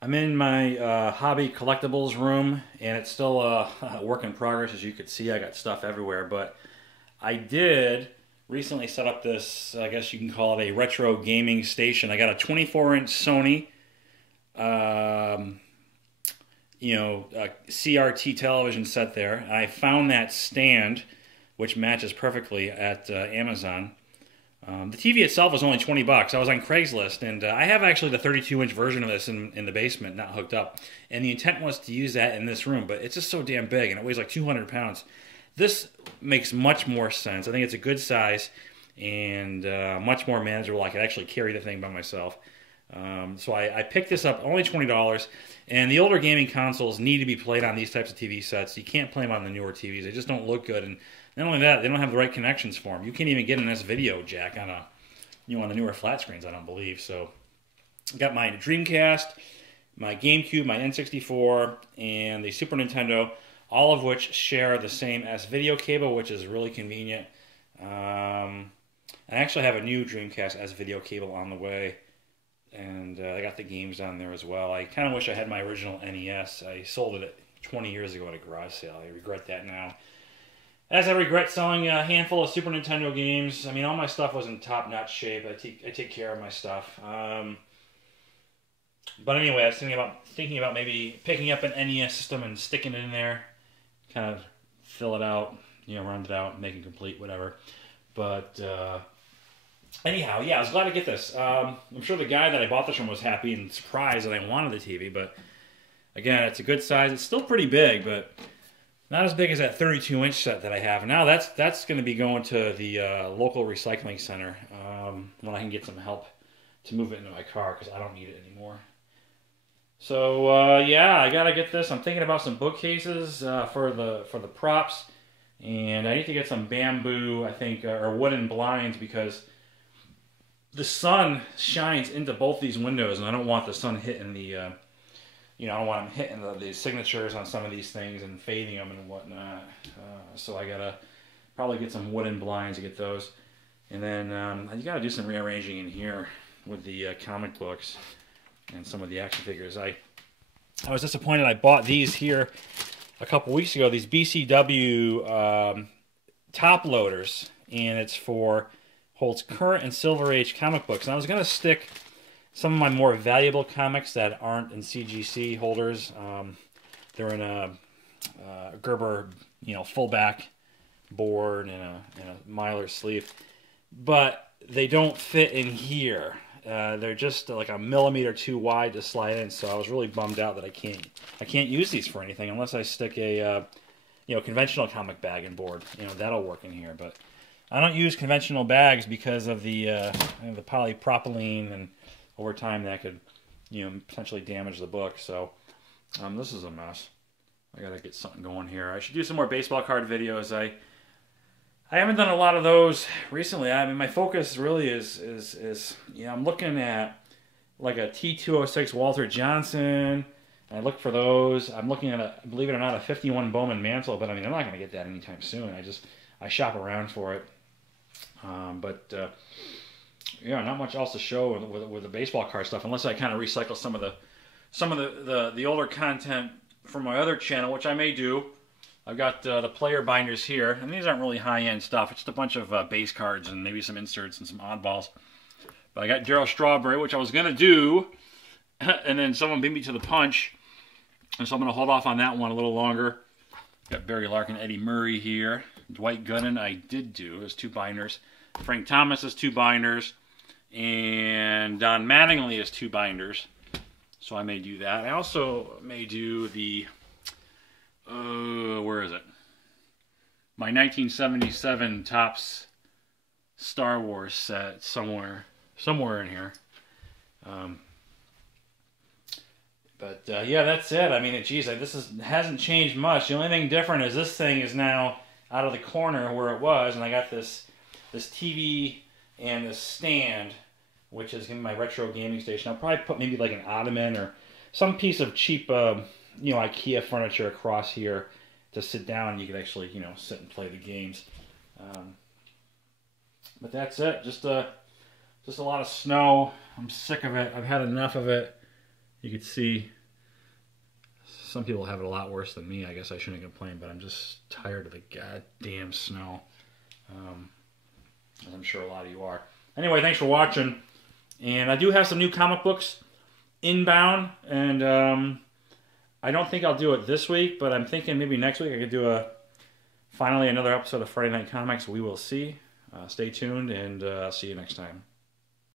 I'm in my hobby collectibles room, and it's still a work in progress. As you can see, I got stuff everywhere. But I did recently set up this, I guess you can call it a retro gaming station. I got a 24-inch Sony, um, CRT television set there. And I found that stand, which matches perfectly at Amazon. The TV itself was only 20 bucks. I was on Craigslist, and I have actually the 32-inch version of this in the basement, not hooked up. And the intent was to use that in this room, but it's just so damn big, and it weighs like 200 pounds. This makes much more sense. I think it's a good size and much more manageable. I could actually carry the thing by myself. So I picked this up, only $20. And the older gaming consoles need to be played on these types of TV sets. You can't play them on the newer TVs. They just don't look good. And not only that, they don't have the right connections for them. You can't even get an S video jack on on the newer flat screens, I don't believe. So I got my Dreamcast, my GameCube, my N64, and the Super Nintendo, all of which share the same S video cable, which is really convenient. I actually have a new Dreamcast S video cable on the way, and I got the games on there as well. I kind of wish I had my original NES. I sold it 20 years ago at a garage sale. I regret that now. As I regret selling a handful of Super Nintendo games. I mean, all my stuff was in top-notch shape. I take care of my stuff. But anyway, I was thinking about maybe picking up an NES system and sticking it in there, kind of fill it out, round it out, make it complete, whatever. But anyhow, yeah, I was glad to get this. I'm sure the guy that I bought this from was happy and surprised that I wanted the TV, but again, it's a good size. It's still pretty big, but not as big as that 32-inch set that I have. Now that's going to be going to the local recycling center when I can get some help to move it into my car because I don't need it anymore. So yeah, I gotta get this. I'm thinking about some bookcases for the props, and I need to get some bamboo, I think, or wooden blinds because the sun shines into both these windows, and I don't want the sun hitting the I don't want them hitting the signatures on some of these things and fading them and whatnot. So I gotta probably get some wooden blinds to get those. And then you gotta do some rearranging in here with the comic books and some of the action figures. I was disappointed. I bought these here a couple weeks ago, these BCW top loaders, and it's holds current and Silver Age comic books. And I was gonna stick some of my more valuable comics that aren't in CGC holders. They're in a Gerber, fullback board and a Mylar sleeve, but they don't fit in here. They're just like a millimeter too wide to slide in. So I was really bummed out that I can't use these for anything unless I stick a conventional comic bag and board. That'll work in here, but I don't use conventional bags because of the polypropylene, and over time that could potentially damage the book. So this is a mess. I gotta get something going here. I should do some more baseball card videos. I haven't done a lot of those recently. I mean, my focus really is I'm looking at like a T206 Walter Johnson. I look for those. I'm looking at believe it or not, a 51 Bowman Mantle, but I mean, I'm not gonna get that anytime soon. I shop around for it. Yeah, not much else to show with the baseball card stuff, unless I kind of recycle some of the older content from my other channel, which I may do. I've got the player binders here, and these aren't really high-end stuff. It's just a bunch of base cards and maybe some inserts and some oddballs. But I got Darryl Strawberry, which I was gonna do, and then someone beat me to the punch, and so I'm gonna hold off on that one a little longer. Got Barry Larkin, Eddie Murray here. Dwight Gooden I did do as 2 binders. Frank Thomas as 2 binders. And Don Mattingly as 2 binders. So I may do that. I also may do the, where is it? My 1977 Topps Star Wars set somewhere in here. Yeah, that's it. I mean, geez, hasn't changed much. The only thing different is this thing is now out of the corner where it was, and I got this TV and this stand, which is in my retro gaming station. I'll probably put maybe like an ottoman or some piece of cheap, IKEA furniture across here to sit down, and you can actually, sit and play the games. But that's it. Just a lot of snow. I'm sick of it. I've had enough of it. You could see some people have it a lot worse than me. I guess I shouldn't complain, but I'm just tired of the goddamn snow. As I'm sure a lot of you are. Anyway, thanks for watching. And I do have some new comic books inbound, and I don't think I'll do it this week, but I'm thinking maybe next week I could do finally another episode of Friday Night Comics. We will see. Stay tuned, and see you next time.